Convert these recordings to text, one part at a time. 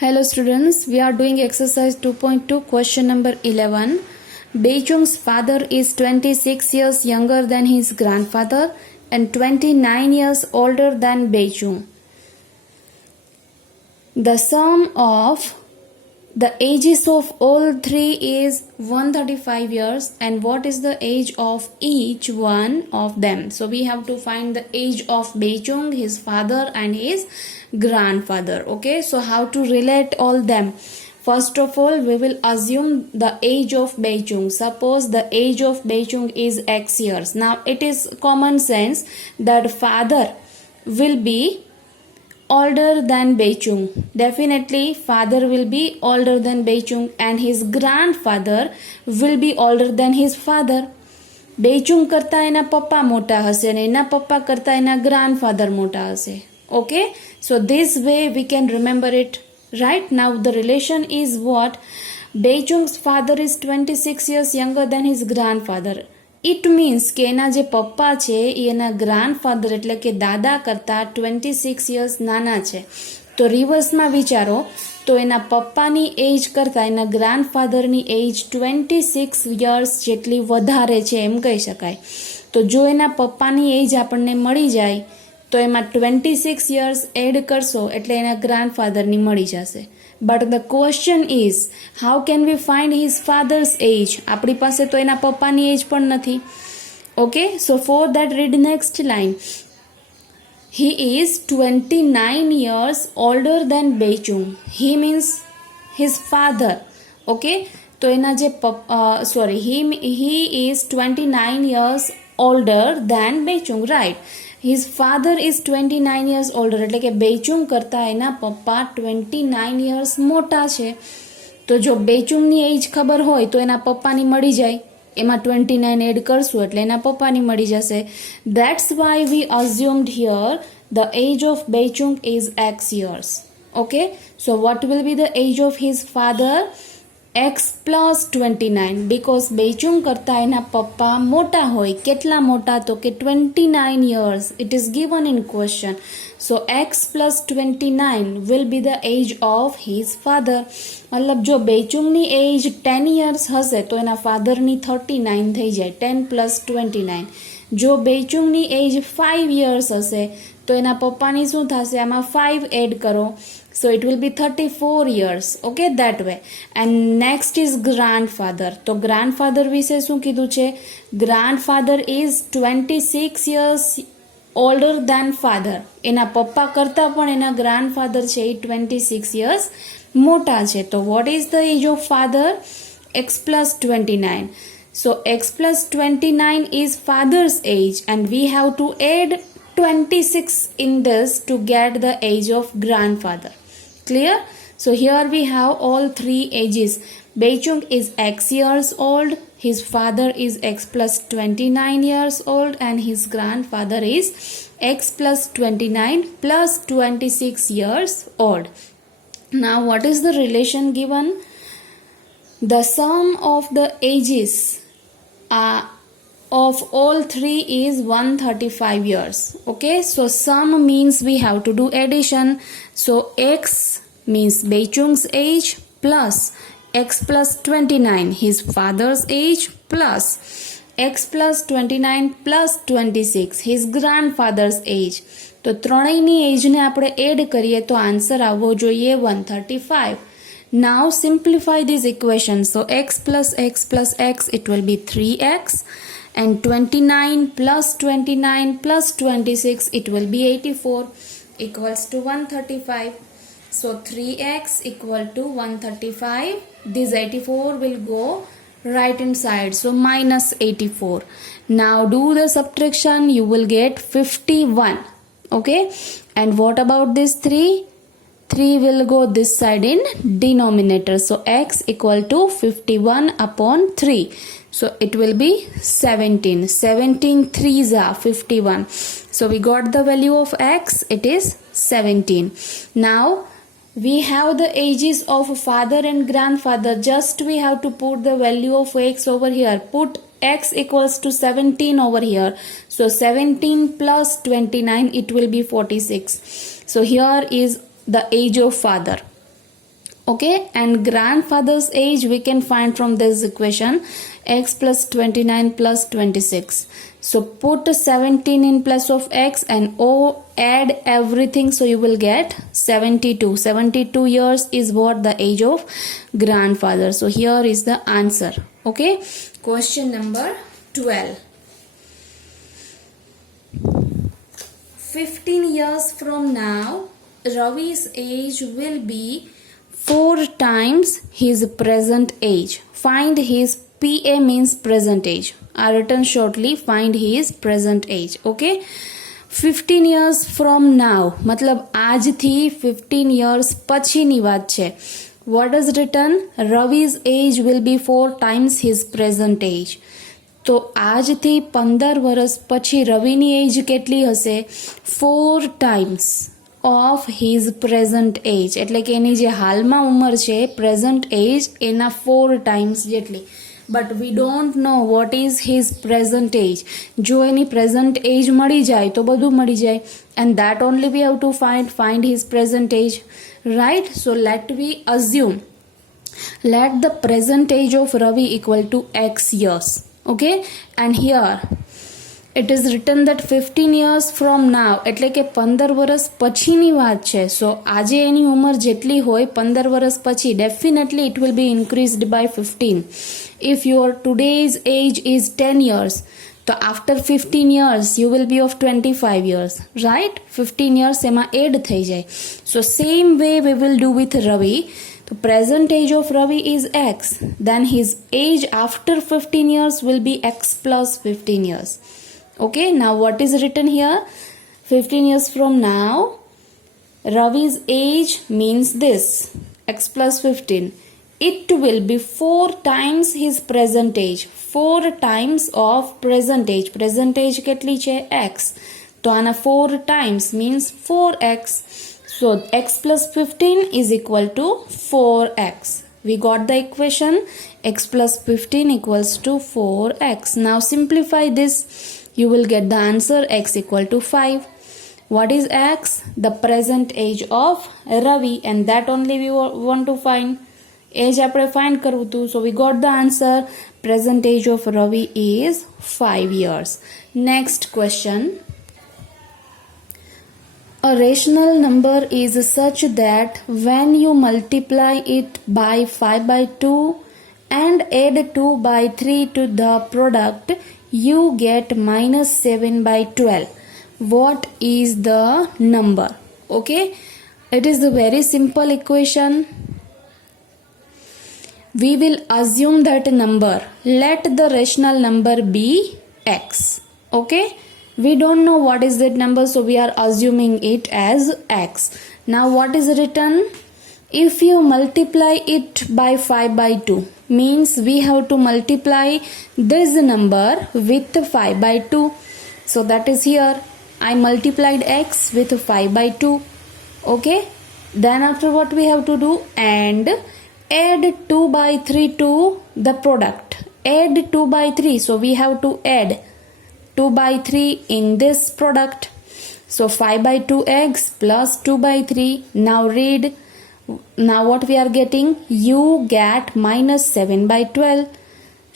Hello students, we are doing exercise 2.2 question number 11. Beichung's father is 26 years younger than his grandfather and 29 years older than Beichung. The sum of the ages of all three is 135 years, and what is the age of each one of them? So we have to find the age of Beichung, his father and his grandfather. Okay, so how to relate all them? First of all, we will assume the age of Beichung. Suppose the age of Beichung is X years. Now it is common sense that father will be older than Beichung. Definitely father will be older than Beichung and his grandfather will be older than his father. Beichung કરતા એના પપ્પા મોટા હશે ને એના પપ્પા કરતા એના grandfather મોટા હશે. Okay, so this way we can remember it. Right, now the relation is what? Beichung's father is 26 years younger than his grandfather. It means કે એના જે પપ્પા છે એ એના ગ્રાન્ડફાધર એટલે કે દાદા કરતાં 26 years નાના છે. તો રિવર્સમાં વિચારો તો એના પપ્પાની એજ કરતાં એના ગ્રાન્ડફાધરની એજ 26 years જેટલી વધારે છે એમ કહી શકાય. તો જો એના પપ્પાની એજ આપણને મળી જાય તો એમાં 26 years એડ કરશો એટલે એના ગ્રાન્ડફાધરની મળી જશે. But the question is, how can we find his father's age? આપણી પાસે તો એના પપ્પાની એજ પણ નથી. Okay, so for that read next line. He is 29 years older than Beichung. He means his father. Okay, તો એના જે he is 29 years older than Beichung, right? His father is 29 years older એટલે કે બેચુંગ કરતાં એના પપ્પા 29 years મોટા છે. તો જો બેચુંગની એજ ખબર હોય તો એના પપ્પાની મળી જાય, એમાં 29 એડ કરશું એટલે એના પપ્પાની મળી જશે. That's why we assumed here the age of Beichung is X years. Okay, so what will be the age of his father? X plus 29, because Beichung કરતાં એના પપ્પા મોટા હોય. કેટલા મોટા? તો કે 29 years. It is given in question. So X plus 29 will be the age of his father. મતલબ જો બેચુંગની એજ 10 years હશે તો એના ફાધરની 39 થઈ જાય. 10 plus 29. જો બેચુંગની એજ 5 years હશે તો એના પપ્પાની શું થશે? આમાં 5 એડ કરો. So it will be 34 years. Okay, that way. And next is grandfather. તો grandfather વિશે શું કીધું છે? Grandfather is 26 years older than father. એના પપ્પા કરતાં પણ એના grandfather છે એ 26 years મોટા છે. તો what is the age of father? X plus 29. So X plus 29 is father's age and we have to add 26 in this to get the age of grandfather. Clear? So here we have all three ages. Beichung is X years old, his father is X plus 29 years old and his grandfather is X plus 29 plus 26 years old. Now what is the relation given? The sum of the ages of all three is 135 years. Okay, so sum means we have to do addition. So X means Beichung's age plus X plus 29 his father's age plus X plus 29 plus 26 his grandfather's age. તો ત્રણેયની એજને આપણે add કરીએ તો answer આવવો જોઈએ 135. Now simplify this equation. So X plus X plus X, it will be 3X. And 29 plus 29 plus 26, it will be 84 equals to 135. So 3x equal to 135. This 84 will go right inside. So minus 84. Now do the subtraction. You will get 51. Okay. And what about this 3? 3 will go this side in denominator. So x equal to 51 upon 3. So it will be 17. 17 3s are 51. So we got the value of x. It is 17. Now we have the ages of father and grandfather. Just we have to put the value of x over here. Put x equals to 17 over here. So 17 plus 29, it will be 46. So here is the age of father. Okay, and grandfather's age we can find from this equation, x plus 29 plus 26. So put 17 in place of x and add everything, so you will get 72. 72 years is what the age of grandfather. So here is the answer. Okay, question number 12. 15 years from now, Ravi's age will be 4 times his present age. Find his PA means present age. Are written shortly. Find his present age. Okay. 15 years from now मतलब आज थी 15 years પછીની વાત છે. What is written? Ravi's age will be 4 times his present age. તો આજથી 15 વર્ષ પછી રવિની એજ કેટલી હશે? 4 times of his present age. એટલે કે એની જે હાલમાં ઉંમર છે પ્રેઝન્ટ એજ એના 4 times જેટલી. But we don't know what is his present age. જો એની પ્રેઝન્ટ એજ મળી જાય તો બધું મળી જાય. And that only we have to find his present age, right? So let we assume, let the present age of Ravi equal to x years. Okay, and here it is written that 15 years from now એટલે કે 15 વર્ષ પછીની વાત છે. સો આજે એની ઉંમર જેટલી હોય 15 વર્ષ પછી definitely it will be increased by 15. If your today's age is 10 years, so after 15 years you will be of 25 years, right? 15 years એમાં add થઈ જાય. So same way we will do with Ravi. The present age of Ravi is x. Then his age after 15 years will be x plus 15 years. Okay, now what is written here? 15 years from now, Ravi's age means this, x plus 15. It will be 4 times his present age. 4 times of present age. Present age કેટલી છે? x. તો આના 4 times means 4x. So x plus 15 is equal to 4x. We got the equation. X plus 15 equals to 4x. Now simplify this. You will get the answer x equal to 5. What is x? The present age of Ravi, and that only we want to find. Age આપણે find કરવું હતું. So we got the answer. Present age of Ravi is 5 years. Next question. A rational number is such that when you multiply it by 5 by 2 and add 2 by 3 to the product, you get minus 7 by 12. What is the number? Okay, it is the very simple equation. We will assume that number. Let the rational number be x. Okay, we don't know what is that number, so we are assuming it as x. Now what is written? If you multiply it by 5 by 2, means we have to multiply this number with 5 by 2. So that is here. I multiplied x with 5 by 2. Okay. Then after what we have to do? And add 2 by 3 to the product. Add 2 by 3. So we have to add 2 by 3 in this product. So 5 by 2x plus 2 by 3. Now read. Now what we are getting? You get minus 7 by 12.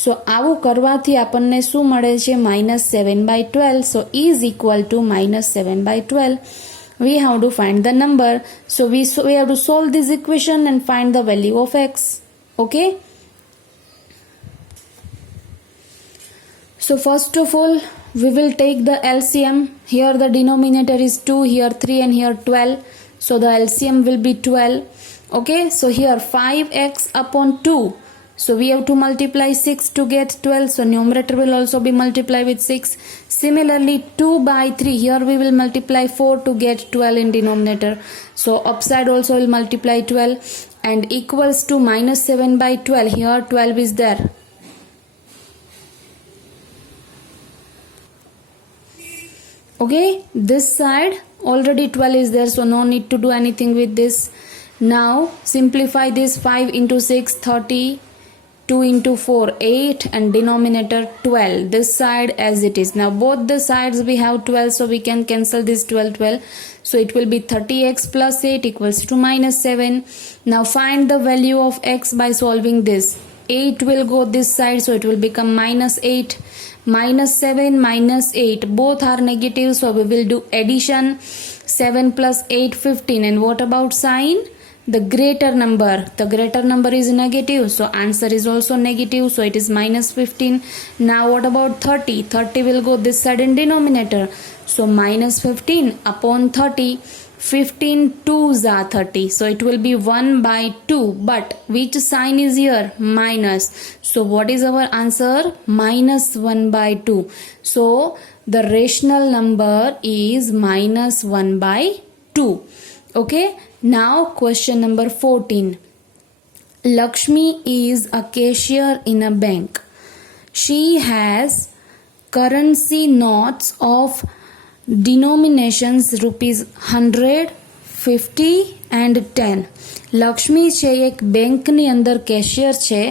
So આવું કરવાથી આપણને શું મળે છે? minus 7 by 12. So is equal to minus 7 by 12. We have to find the number. So we have to solve this equation and find the value of x. Okay. So first of all, we will take the LCM. Here the denominator is 2, here 3 and here 12. So the LCM will be 12. Okay, so here 5x upon 2. So we have to multiply 6 to get 12. So numerator will also be multiplied with 6. Similarly 2 by 3. Here we will multiply 4 to get 12 in denominator. So upside also will multiply 12 and equals to minus 7 by 12. Here 12 is there. Okay, this side already 12 is there, so no need to do anything with this. Now simplify this. 5 into 6 30, 2 into 4 8 and denominator 12. This side as it is. Now both the sides we have 12, so we can cancel this 12. So it will be 30x plus 8 equals to minus 7. Now find the value of x by solving this. 8 will go this side, so it will become minus 8. Minus 7 minus 8, both are negative, so we will do addition. 7 plus 8, 15. And what about sign? The greater number is negative, so answer is also negative, so it is minus 15. Now what about 30? 30 will go this side in denominator, so minus 15 upon 30. 15 2s are 30, so it will be 1 by 2, but which sign is here? Minus. So what is our answer? Minus 1 by 2. So the rational number is minus 1 by 2. Okay. Now question number 14. Lakshmi is a cashier in a bank. She has currency notes of denominations rupees 100, 50 and 10. Lakshmi છે એક બેંકની અંદર cashier છે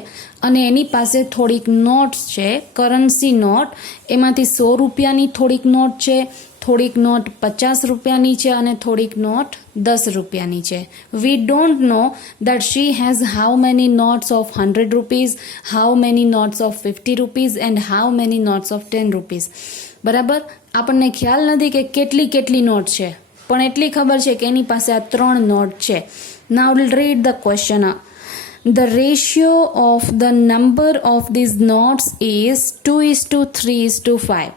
અને એની પાસે થોડીક notes છે, currency not. એમાંથી 100 રૂપિયાની થોડીક નોટ છે, થોડીક નોટ 50 રૂપિયાની છે અને થોડીક નોટ 10 રૂપિયાની છે. વી don't no that she has how many notes of 100 rupees, how many notes of 50 rupees and how many notes of 10 rupees. બરાબર, આપણને ખ્યાલ નથી કે કેટલી નોટ છે, પણ એટલી ખબર છે કે એની પાસે આ 3 નોટ છે. Now we'll read the question. The ratio of the number of these notes is 2:3:5.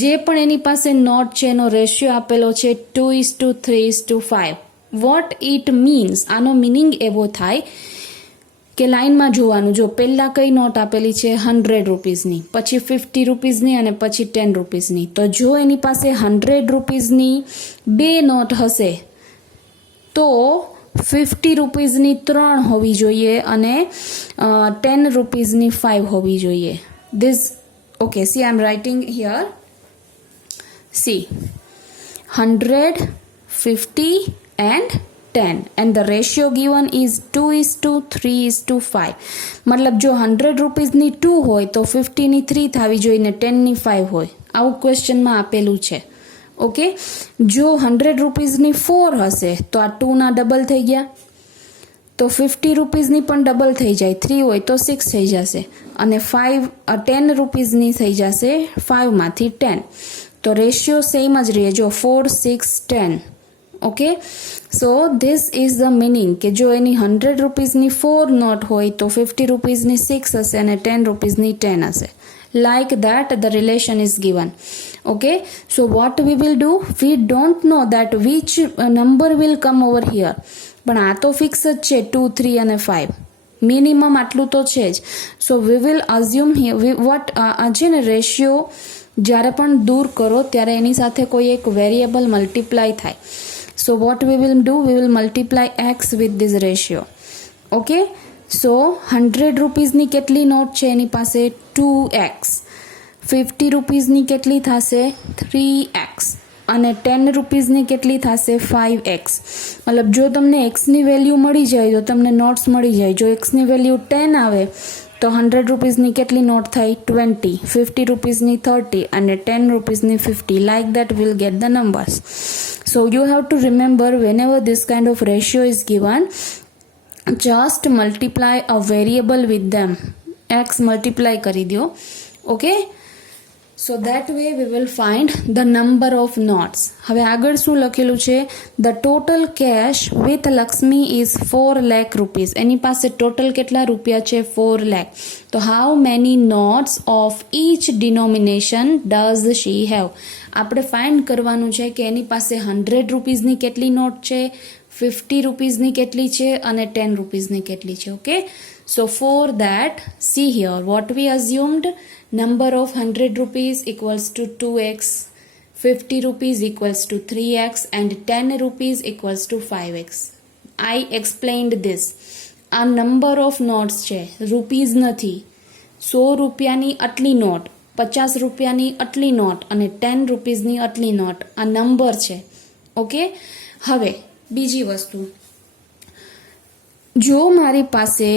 જે પણ એની પાસે નોટ છે એનો રેશિયો આપેલો છે 2:3:5. વોટ ઇટ મીન્સ, આનો મિનિંગ એવો થાય કે લાઇનમાં જોવાનું. જો પહેલા કઈ નોટ આપેલી છે 100 રૂપીઝની, પછી 50 રૂપીઝની અને પછી 10 રૂપીઝની. તો જો એની પાસે 100 રૂપીઝની 2 નોટ હશે તો 50 રૂપીઝની 3 હોવી જોઈએ અને 10 રૂપીઝની 5 હોવી જોઈએ. This, okay, see I'm writing here. See, 100, 50 and 10 and the ratio given is 2:3:5. મતલબ જો 100 રૂપીઝની 2 હોય તો 50ની 3 થવી જોઈએ ને 10ની 5 હોય. આવું ક્વેશ્ચનમાં આપેલું છે. ઓકે, જો 100 રૂપીઝની 4 હશે તો આ 2ના ડબલ થઈ ગયા, તો 50 રૂપીઝની પણ ડબલ થઈ જાય. 3 હોય તો 6 થઈ જશે અને 10 રૂપીઝની થઈ જશે 5માંથી 10. તો રેશિયો સેમ જ રહે, જો 4, 6, 10. Okay, so this is the meaning કે જો એની 100 રૂપીઝની 4 નોટ હોય તો 50 રૂપીઝની 6 હશે અને 10 રૂપીઝની 10 હશે. Like that the relation is given. Okay, so what we will do, we don't know that which number will come over here, પણ આ તો ફિક્સ જ છે 2, 3 અને 5. મિનિમમ આટલું તો છે જ. So we will assume here what આ છે ને રેશિયો જ્યારે પણ દૂર કરો ત્યારે એની સાથે કોઈ એક વેરિયેબલ મલ્ટીપ્લાય થાય. So what we will do, we will multiply x with this ratio. Okay, so 100 રૂપીઝની કેટલી નોટ છે એની પાસે? 2x. 50 રૂપીઝની કેટલી થશે? 3x. અને 10 રૂપીઝની કેટલી થશે? 5x. મતલબ જો તમને એક્સની વેલ્યુ મળી જાય તો તમને નોટ્સ મળી જાય. જો એક્સની વેલ્યુ 10 આવે તો 100 રૂપીઝની કેટલી નોટ થાય? 20. 50 રૂપીઝની 30 અને 10 રૂપીઝની 50. Like that will get the numbers. So you have to remember whenever this kind of ratio is given, just multiply a variable with them. x multiply કરી દો. Okay, so that way we will find the number of notes. હવે આગળ શું લખેલું છે? The total cash with Lakshmi is 4 lakh rupees. એની પાસે total કેટલા રૂપિયા છે? 4 lakh. તો how many notes of each denomination does she have? આપણે ફાઇન્ડ કરવાનું છે કે એની પાસે 100 રૂપીઝની કેટલી નોટ છે, 50 રૂપીઝની કેટલી છે અને 10 રૂપીઝની કેટલી છે. Okay, so for that, see here what we assumed. Number of 100 rupees equals to 2x, 50 rupees equals to 3x and 10 rupees equals to 5x. I explained this. આ નંબર ઓફ નોટ્સ છે, rupees નથી. 100 રૂપિયાની આટલી not, 50 રૂપિયાની આટલી not અને 10 રૂપીઝની આટલી not. આ નંબર છે. ઓકે, હવે બીજી વસ્તુ, જો મારી પાસે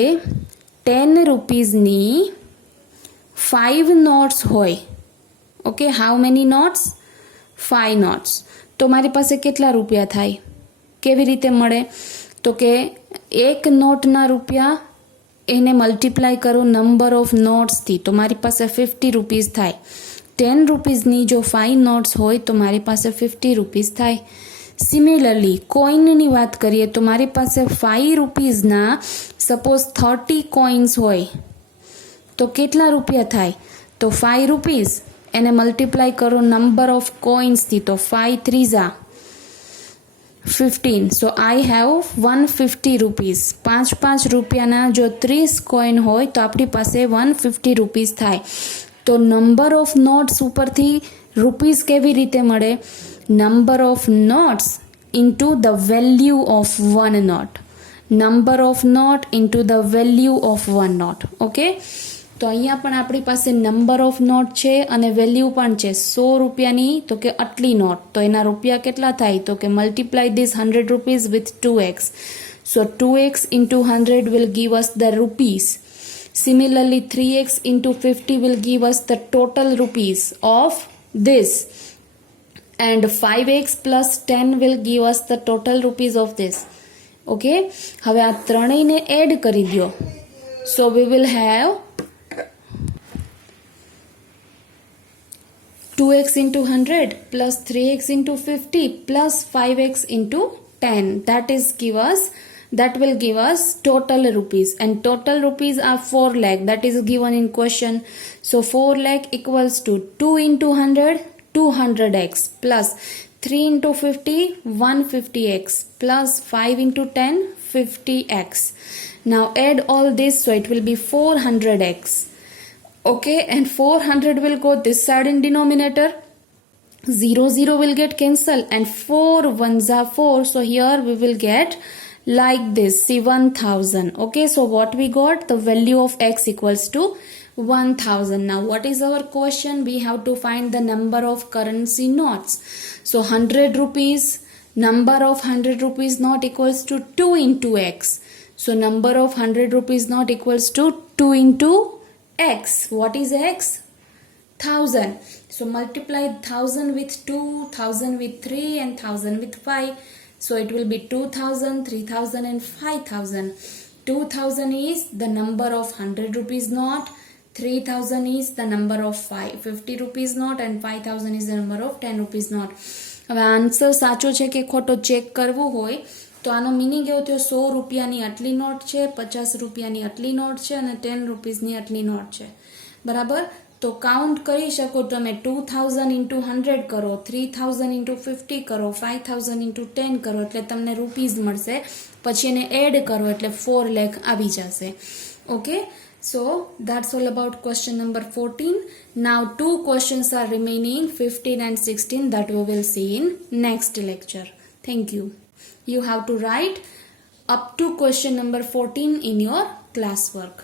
10 રૂપીઝની 5 નોટ્સ હોય, okay, how many notes? 5 notes. તો મારી પાસે કેટલા રૂપિયા થાય? કેવી રીતે મળે? તો કે એક નોટના રૂપિયા એને મલ્ટીપ્લાય કરો નંબર ઓફ નોટ્સથી, તો મારી પાસે 50 રૂપીસ થાય. 10 રૂપીસની જો 5 નોટ્સ હોય તો મારી પાસે 50 રૂપીસ થાય. સિમિલરલી કોઈનની વાત કરીએ તો મારી પાસે 5 રૂપીસના સપોઝ 30 કોઈન્સ હોય તો કેટલા રૂપિયા થાય? તો 5 રૂપીસ એને મલ્ટીપ્લાય કરો નંબર ઓફ કોઈન્સથી, તો 5 3 15. સો આઈ હેવ 150 રૂપીસ. 5 રૂપિયાના જો 30 કોઈન હોય તો આપણી પાસે 150 રૂપીસ થાય. તો નંબર ઓફ નોટ્સ ઉપરથી રૂપીસ કેવી રીતે મળે? Number of notes into the value of one note. Number of note into the value of one note. Okay, તો અહીંયા પણ આપણી પાસે નંબર ઓફ નોટ છે અને વેલ્યુ પણ છે. 100 રૂપિયાની તો કે આટલી નોટ, તો એના રૂપિયા કેટલા થાય? તો કે multiply this 100 rupees with 2x. So 2x into 100 will give us the rupees. Similarly 3x into 50 will give us the total rupees of this, and 5x plus 10 will give us the total rupees of this. Okay, હવે આ ત્રણેયને add કરી દો. So we will have 2x into 100 plus 3x into 50 plus 5x into 10. That will give us total rupees, and total rupees are 4 lakh. That is given in question. So 4 lakh equals to 2 into 100 200x plus 3 into 50 150x plus 5 into 10 50x. Now add all this, so it will be 400x. Okay, and 400 will go this side in denominator. 0 will get cancelled, and 4 ones are 4. So here we will get like this, see 1000. Okay, so what we got? The value of x equals to 1000. Now what is our question? We have to find the number of currency notes. So 100 rupees, number of 100 rupees note equals to 2 into x. So number of 100 rupees note equals to 2 into x. What is x? 1000. So multiply 1000 with 2, 1000 with 3 and 1000 with 5. So it will be 2000, 3000 and 5000. 2000 is the number of 100 rupees note, 3000 is the number of 50 rupees note, and 5000 is the number of 10 rupees note. હવે answer સાચો છે કે ખોટો check કરવું હોય તો આનો meaning એવો થયો 100 રૂપિયાની આટલી નોટ છે, 50 રૂપિયાની આટલી નોટ છે અને 10 રૂપીસની આટલી નોટ છે. બરાબર? તો કાઉન્ટ કરી શકો તમે. 2000 into 100 કરો, 3000 into 50 કરો, 5000 into 10 કરો એટલે તમને રૂપીસ મળશે. પછી એને એડ કરો એટલે 4 lakh આવી જશે. Okay, so that's all about question number 14. Now 2 questions are remaining, 15 and 16, that we will see in next lecture. Thank you. You have to write up to question number 14 in your classwork.